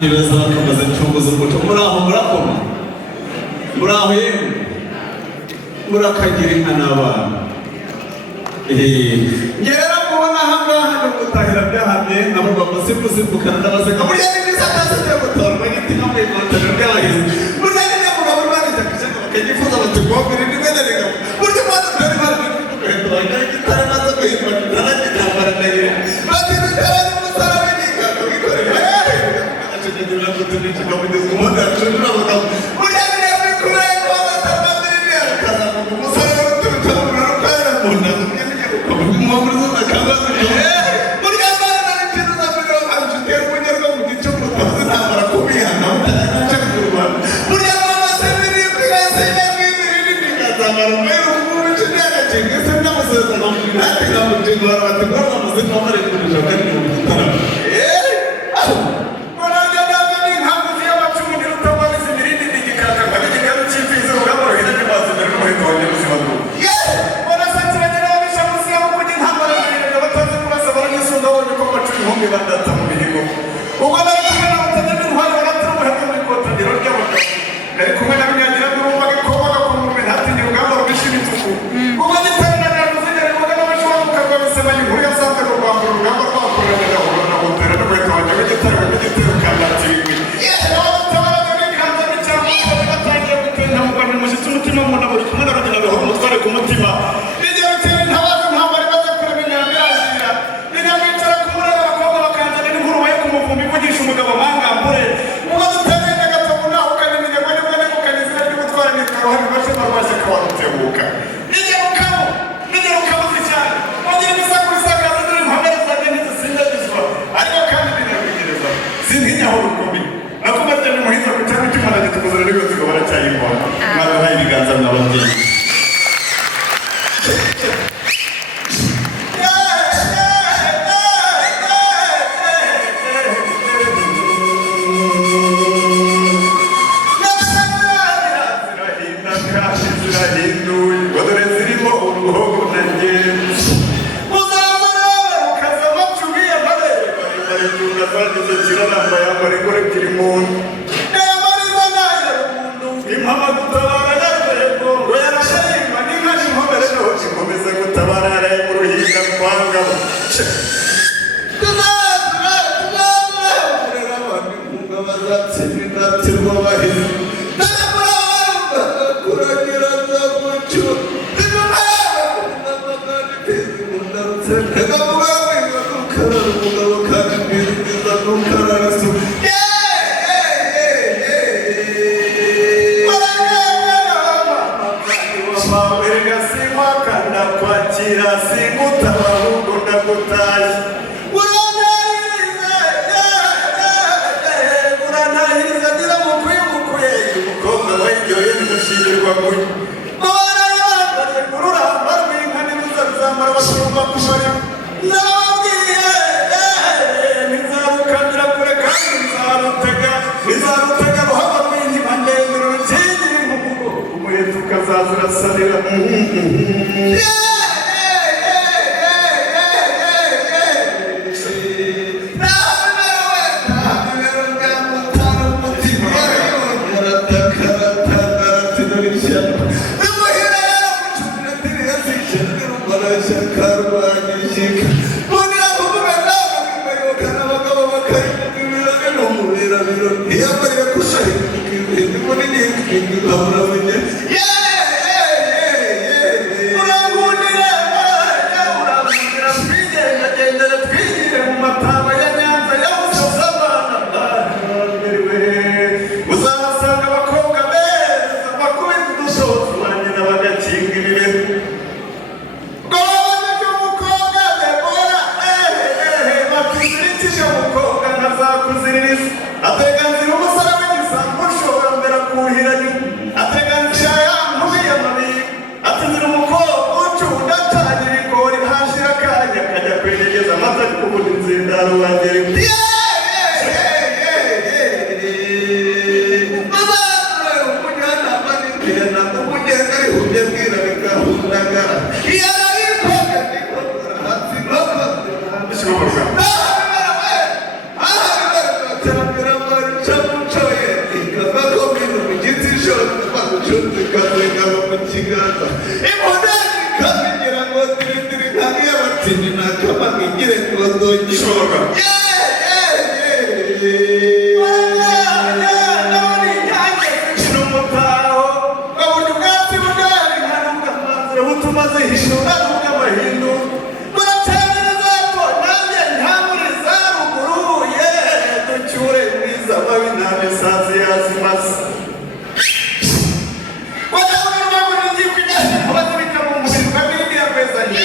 Nibeza bakabaza cyongoza umuco muraho murakoma muraho yemwe murakagira inka n'abana ngera kubona ahangaha no gutahira byahamye nabo bamusimbukana n'abaseka burya ni byiza atazi gutora bagiti hamwe n'ibotano byabahize burya ni nyamugabo rwanditse akishaka bakagifuza bati ngombere nimwenerega burya mwana mbere bari guhita bagana igitare maze guhindura ntaragitambara ndahira bati bitara n'umusara w'igiga wikorera Nila kutunya cakap itu semua dah sudah betul. Bukan dia berkurang kuasa terbatas dia. Karena musuh itu jangan berukar pun. Kamu mau berusaha kalau sudah. Bukan mana dari kita sampai dalam anjir punya kamu dicoba pasti nak berakumian. Namun tak cakap berubah. Bukan mana sendiri pergi sendiri ini dikata baru baru sudah ada cengeng sudah masuk dalam hati kamu tinggal hati kamu masih nomor itu dijaga di tanah. Até abacuruzi kazengabo mu kiganza imonani kabigira ngo tiri ntabwo yabatsinda nakama ngire ngo ndongishoboka tumaze hishura n'amahindu muratangaza ko nanjye ntamuriza ruguruye ducyure mwiza babi n'amesazi yazimaze wadabona urwego ngiye kujyana abazibika mu mubiri kabiri yamezanye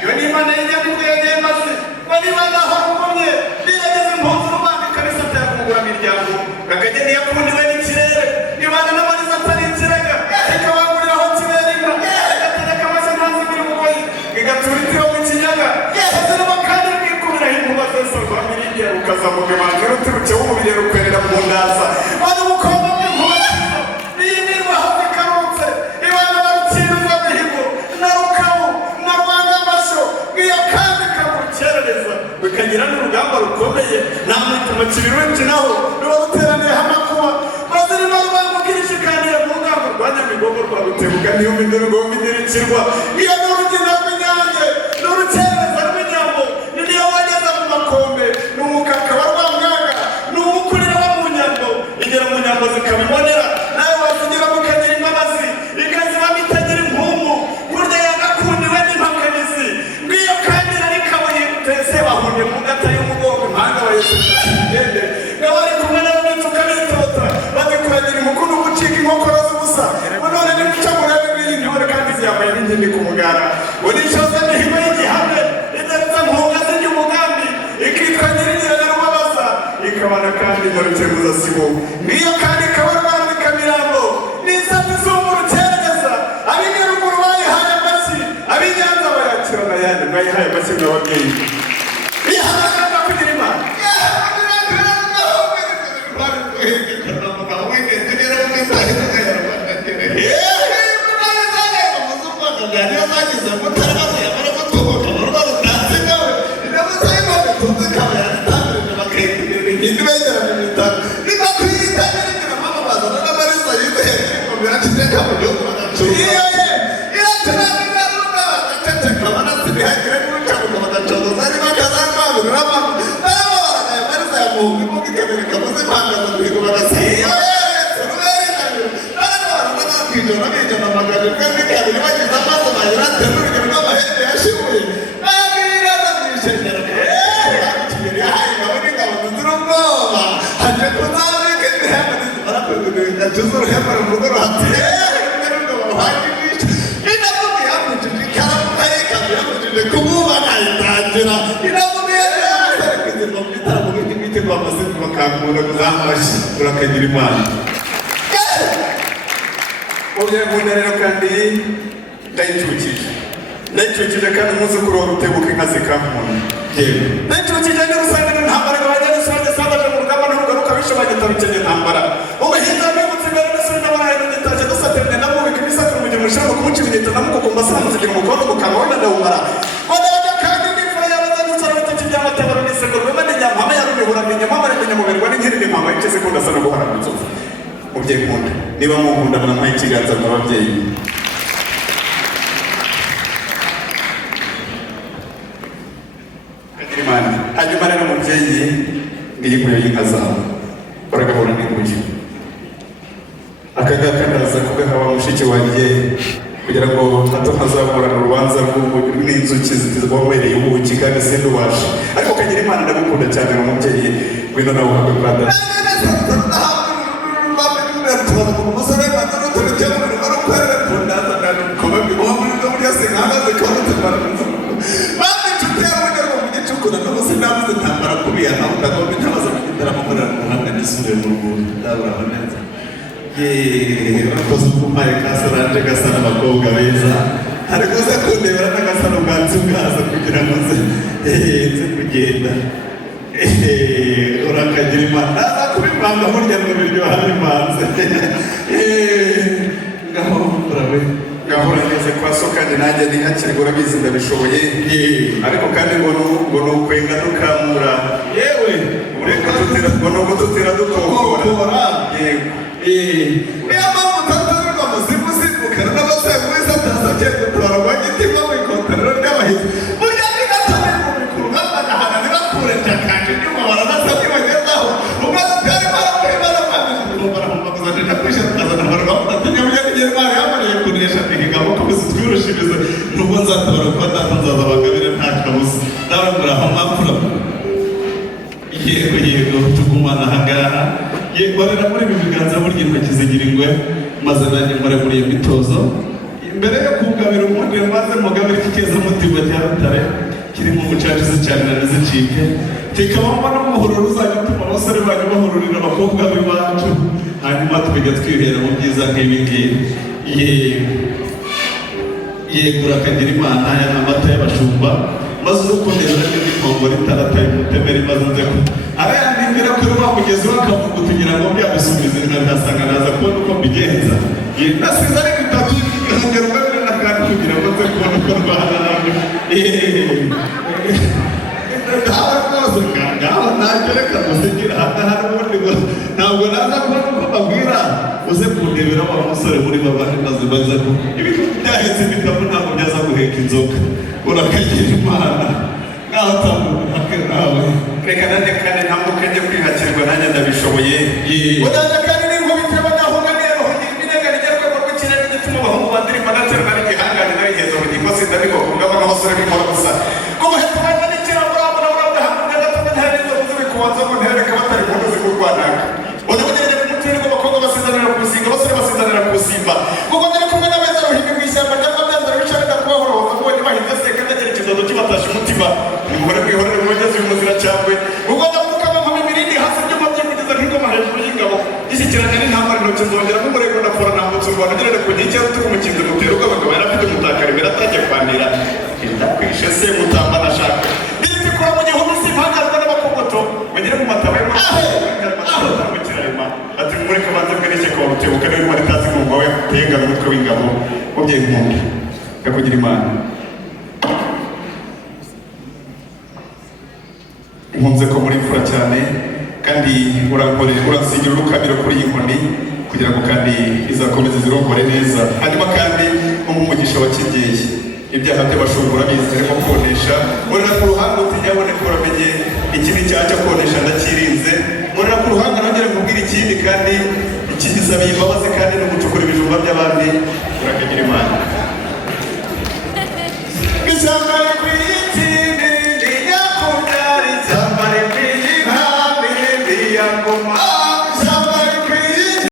iyo ni imana y'inyandiko yagiye maze wanibanda aho rugomye nirageze impunzi rubanda ikabisa byakungura imiryango kakageni yakundiwe n'ikirere nibanda n'amariza atari ikirega ikabangurira aho kibereka igaturitiwe mu kinyaga aziramo kandi rwikubira inkuba zose rwa mirindira rukazamuka imanza ruturutse w'umubiri rukwerera mu ndaza maze ubukombe bw'inkuba niyimirwa aho zikarutse ibana barukiruza mihigo na rukabu na rwangamasho ngiyo kandi kamukerereza bikagira n'urugamba rukomeye nta mwituma kibiri w'imbyinaho ruba ruteraniyeho amakuba maze rino rubangukira ishikanire mu rugamba rwa nyamigogo rwa rutebuka n'ihumbi n'urugomba indirikirwa iyo ni urugina rw'inyange ni urukerereza rw'inyambo ni niyo wageza mu makombe ni umukaka wa rwamwaga ni umukurira wo mu nyambo igera mu nyambo zikabibonera nawe wazigera mukagira imbabazi ikazibamo itagira impumu burya yagakundiwe n'impakanizi ngiyo kandi nari kabuye utese bahunye mu ngata y'umugongo impanga wa yesu igende ngo bari kumwe n'abamituka bitota bazikuragira umukono gucika inkokora z'ubusa none ni guca murebe b'intore kandi ziyambaye n'ingindi ku mugara ngo nishoza mihigo y'igihamwe idaruta mpunga zirya umugambi ikitwa nyirigira nyarubabaza ikabana kandi nyarukemuza sibo ngiyo kandi kabarwara bikamirambo n'isati z'umurukerereza ab'inyaruguru bayihaye amashyi ab'inyanza bayakirana yandi mwayihaye amashyi mw'ababyeyi bihanagana kugira imana urakagira imana ugiye kubona rero kandi ndayicyukije kandi umwuzukuru wa rutebuka inka zikamuntu ndayicyukije niba usanga n'intambara bajya n'isonga sabaje mu rugamba n'urugaruka bishoboye gitabikenye intambara ubuhinzi bwibutse imbere n'isonga baraye n'igitaje dusaterne namubika imisakuru mu gihe mushaka kumuca ibinyita namukukumba samuzigira umukono mukaba wenda ndawumara wadajya kandi n'imfura yabaza gusara ibitoki by'amatabaro n'iseguro bimane nyampama yarumihura minyama barimenya muberwa n'inkiri n'impama y'ikize kunda asa no guharana inzovu mubyeyi nkunda niba munkunda mwampaye ikiganza mw'ababyeyi hanyuma rero umubyeyi ngiye inkuyo y'inka zawe baragahura n'inkuyo aka ngaka ndaza kugaha mushiki wanjye kugira ngo hato hazaburana urubanza n'inzuki zitwabereye ubuki kandi sindubasha ariko kagira imana ndagukunda cyane umubyeyi ngwino nawe uhabwe rwanda urakoze ukumpaye kasaranje gasa n'abakobwa beza ariko uza kundebera n'agasa n'ubwatsi bwaza kugira ngo nze kugenda urakagira imana naza kubivanga burya ngo biryoha bivanze ngaho urabe ngaho urageze kwa so kandi nanjye ntihakirwe urabizi ndabishoboye ariko kandi ngo ni ukwenga dukamura yewe ureka tutira ngo ni ugututira dukokora yego niyo mpamvu gushimiza nubwo nzatabara kuba data nzaza bagabire nta kabuza ndababwira aho mpamvura yego tugumana ahangaha yekorera muri ibi biganza burya intoki zigira ingwe maze nanjye nkore muri iyo mitozo mbere yo kugabira ubundi maze mugabire ikikeza mutima cya Rutare kirimo umucacizi cyane na zicike kikabamo n'umuhururu uzajya utuma abasore banyu bahururira abakobwa b'iwacu hanyuma tujya twihera mu byiza nk'ibi ngibi yegura akagira imana y'amata y'abashumba maze ukundira n'igikombo ritarataye umutemeri maze nze ko arayandindira kuri wa mugezi w'akavuga tugira ngo byabisubize nkasanga naza kubona uko mbigenza nasize ari bitatu nkongera ubabire n'akandi kugira ngo nze kubona uko rwanda nabyo ngaho rwose ngaho ntacyo reka gusigira hari ubundi ntabwo naza kubona uko babwira uze kundebera wa musore muri babandi maze baza ko ibintu byahetse ibitabo ntabwo byaza guheka inzoka urakagira imana ngaho tambuka nawe reka nanjye kandi ntambuke njye kwihakirwa nanjye ndabishoboye udanjye kandi n'inko biteba naho nganira iminega rijya rwego rw'ikirere gituma abahungu bandirimba naterwa n'igihangane n'abiheza mu gikosi ndabikoko ngabo n'abasore b'inkora gusa ko bahetse bajya n'ikira murabo na murabo hamwe n'agatatu ntiharizo kuzibikubanza ngo ntihareka batari mu ntuzi kurwanaka udabugereye ku mutima rw'abakobwa basezanira kusimba abasore basezanira kusimba kuko ndari kumwe n'abeza ruhimbi mu ishyamba ryangwa byanzara bicarira kubahoroza kubonye bahinze seka ndagera ikidodo kibatashe umutima nimuhore mwihorere mwegeze uyu muzira cyangwe ubwo ndapfukama nkoma imirindi hasi byuma byimugeza nk'ingoma hejuru y'ingabo gishyikiranye n'intambara intoki nzongera nk'umurego ndafora nambutse u Rwanda ugerere ku nkike y'urutugu umukinzi mutera ubwabagabo yari afite umutakara imbere atajya kwanira ndakwishe se mutamba nashaka ndibikora mu gihumbi simpangazwa n'abakogoto mugere mu mataba y'umukirarema ati mureke banze bwereke ko wabutebuka niwe rwari tazi ngo wawe yengana umutwe w'ingabo mubyeyi nkunda yakugira imana nkunze ko muri mfura cyane kandi urasigira urukamiro kuri iyi nkoni kugira ngo kandi izakomeze zirongore neza hanyuma kandi umugisha wa kibyeyi ibyaha by'abashumba bizi harimo konesha murira ku ruhande utijyaboneka uramenye ikindi cyaha cyo konesha ndakirinze murira ku ruhande nongere nkubwire ikindi kandi ikigisabiye imbabazi kandi no gucukura ibijumba by'abandi urakagira imana